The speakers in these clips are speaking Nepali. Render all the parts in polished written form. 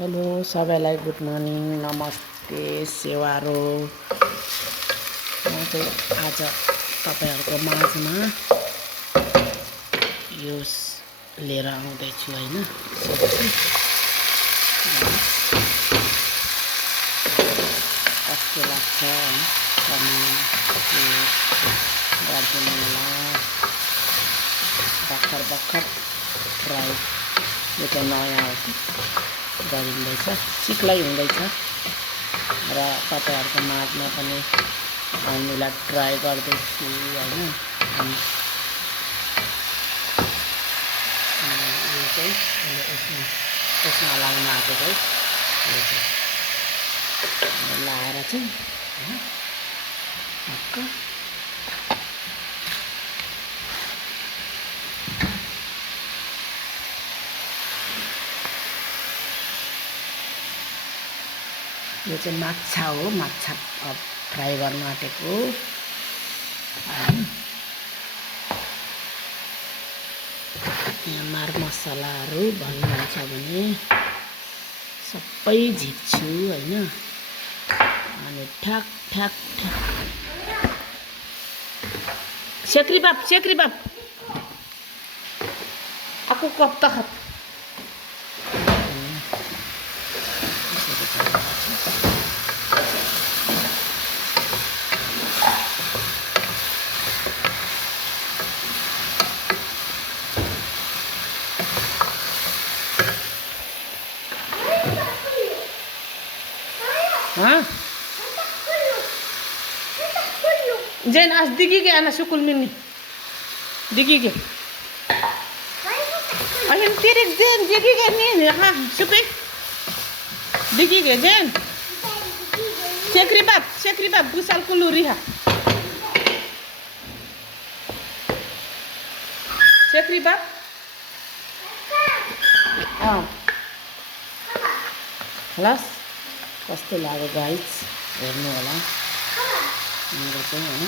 हेलो सबैलाई गुड मर्निङ नमस्ते सेवारो म चाहिँ आज तपाईँहरूको माझमा यो लिएर आउँदैछु होइन सब्जी कस्तो लाग्छ कमेन्ट गरिदिनु होला भर्खर ट्राई यो त नयाँ गरिँदैछ सिक्लै हुँदैछ र तपाईँहरूको माझमा पनि हामीलाई ट्राई गर्दैछु होइन यो चाहिँ यसमा लाउन आएको चाहिँ यो चाहिँ लाएर चाहिँ यो चाहिँ माछा हो माछा फ्राई गर्न आँटेको यहाँ मरमसलाहरू भन्नुहुन्छ भने सबै झिक्छु होइन अनि ठ्याक सेक्री बाप aku kop tahat Hah? Jen as digi ke anak sukul mini. Digi ke. Ayam tirik Jen digi ke ni ha supi. Digi ke Jen. Sekri bab busal kuluri ha. Sekri bab. Ah. Kelas. कस्तो लाग्यो गाइस हेर्नु होला मेरो चाहिँ हैन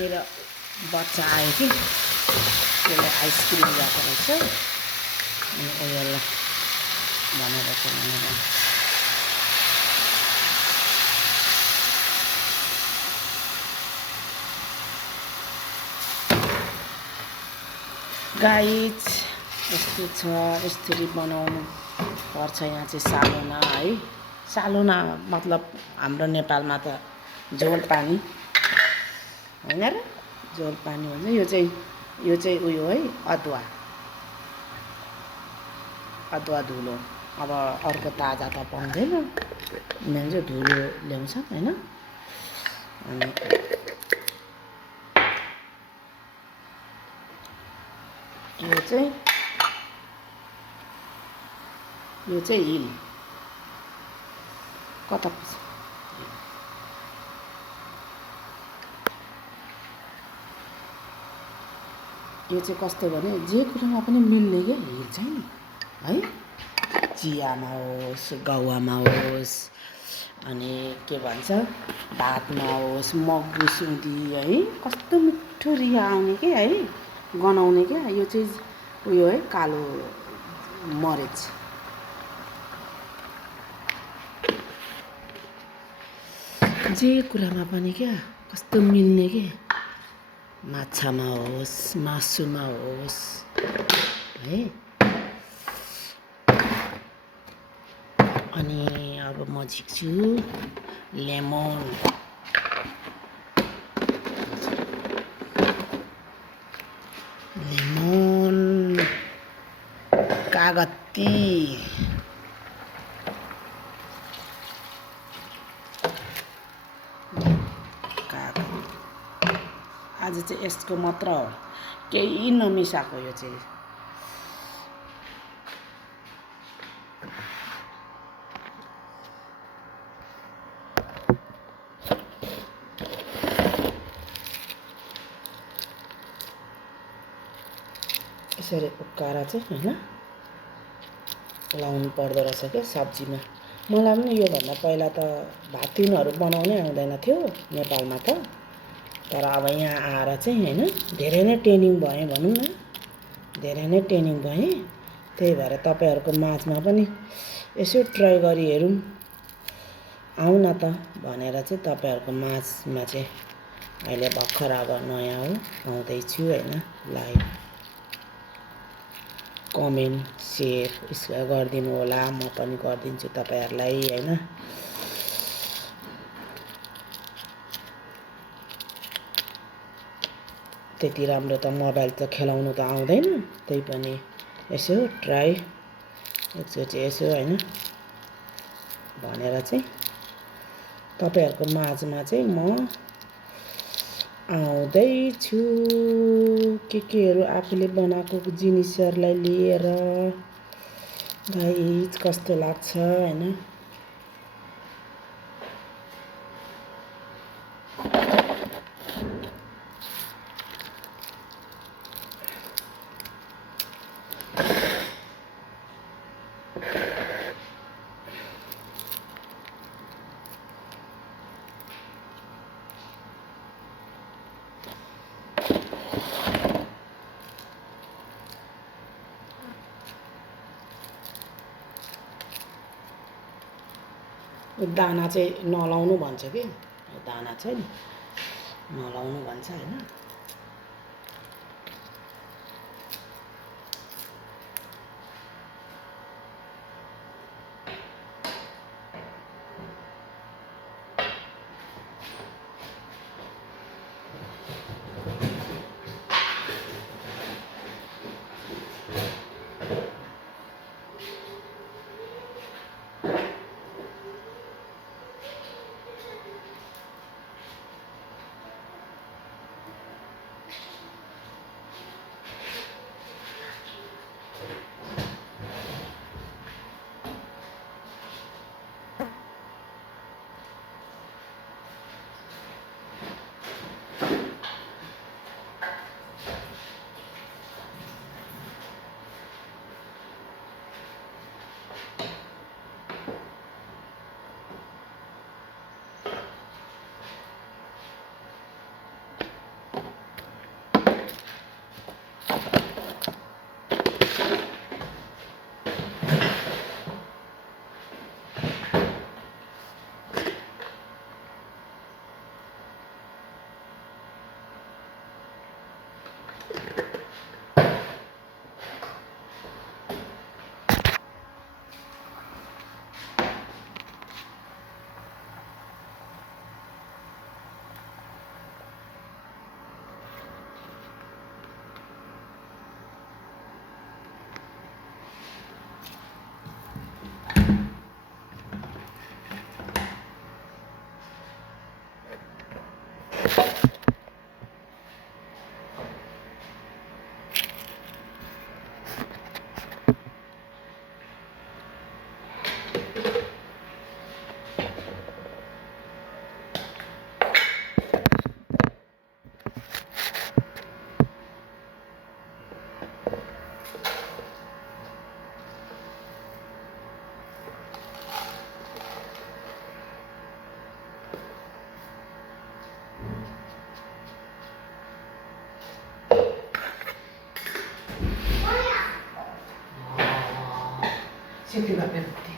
मेरो बच्चा आयो कि त्यसले आइसक्रिम ल्याएको रहेछ अनि उयोलाई भनेर चाहिँ गाइस यस्तो छ यसरी बनाउनु पर्छ यहाँ चाहिँ सालुना है सालुना मतलब हाम्रो नेपालमा त झोल पानी हैन र झोल पानी भन्छ यो चाहिँ उयो है अदुवा धुलो अब अर्को ताजा त पाउँदैन उनीहरूले चाहिँ धुलो ल्याउँछ हैन अनि यो चाहिँ हिल कता पर्छ यो चाहिँ कस्तो भने जे कुरामा पनि मिल्ने के हिल चाहिँ नि है चियामा होस् गाउँमा होस् अनि के भन्छ भातमा होस् मगु सुँदी है कस्तो मिठो रिहा आउने के है गनाउने क्या यो चाहिँ उयो है कालो मरिच जे कुरामा पनि क्या कस्तो मिल्ने के माछामा होस् मासुमा होस् है अनि अब म झिक्छु लेमन कागती आज चाहिँ यसको मात्र हो केही नमिसाएको यो चाहिँ यसरी उक्काएर चाहिँ होइन लाउनु पर्दो रहेछ क्या सब्जीमा। मलाई पनि योभन्दा पहिला त भात तिहुनहरू बनाउनै आउँदैन थियो नेपालमा त। तर अब यहाँ आएर चाहिँ होइन धेरै नै ट्रेनिङ भएँ भनौँ न, धेरै नै ट्रेनिङ भएँ। त्यही भएर तपाईँहरूको माझमा पनि यसो ट्राई गरी हेरौँ, आऊ न त भनेर चाहिँ तपाईँहरूको माझमा चाहिँ अहिले भर्खर अब नयाँ हो आउँदैछु होइन। लाइक कमेन्ट सेयर गरिदिनु होला, म पनि गरिदिन्छु तपाईँहरूलाई होइन। त्यति राम्रो त मोबाइल त खेलाउनु त आउँदैन, त्यही पनि यसो ट्राई एकचोटि यसो होइन भनेर चाहिँ तपाईँहरूको माझमा चाहिँ म आउँदैछु केहरू आफूले बनाएको जिनिसहरूलाई लिएर। गाइस कस्तो लाग्छ होइन। दाना चाहिँ नलाउनु भन्छ कि, दाना चाहिँ नलाउनु भन्छ होइन। Siete benvenuti.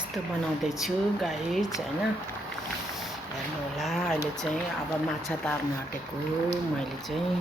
यस्तो बनाउँदैछु गाइस हैन। हेर्नु होला अहिले चाहिँ अब माछा तार्न आँटेको मैले चाहिँ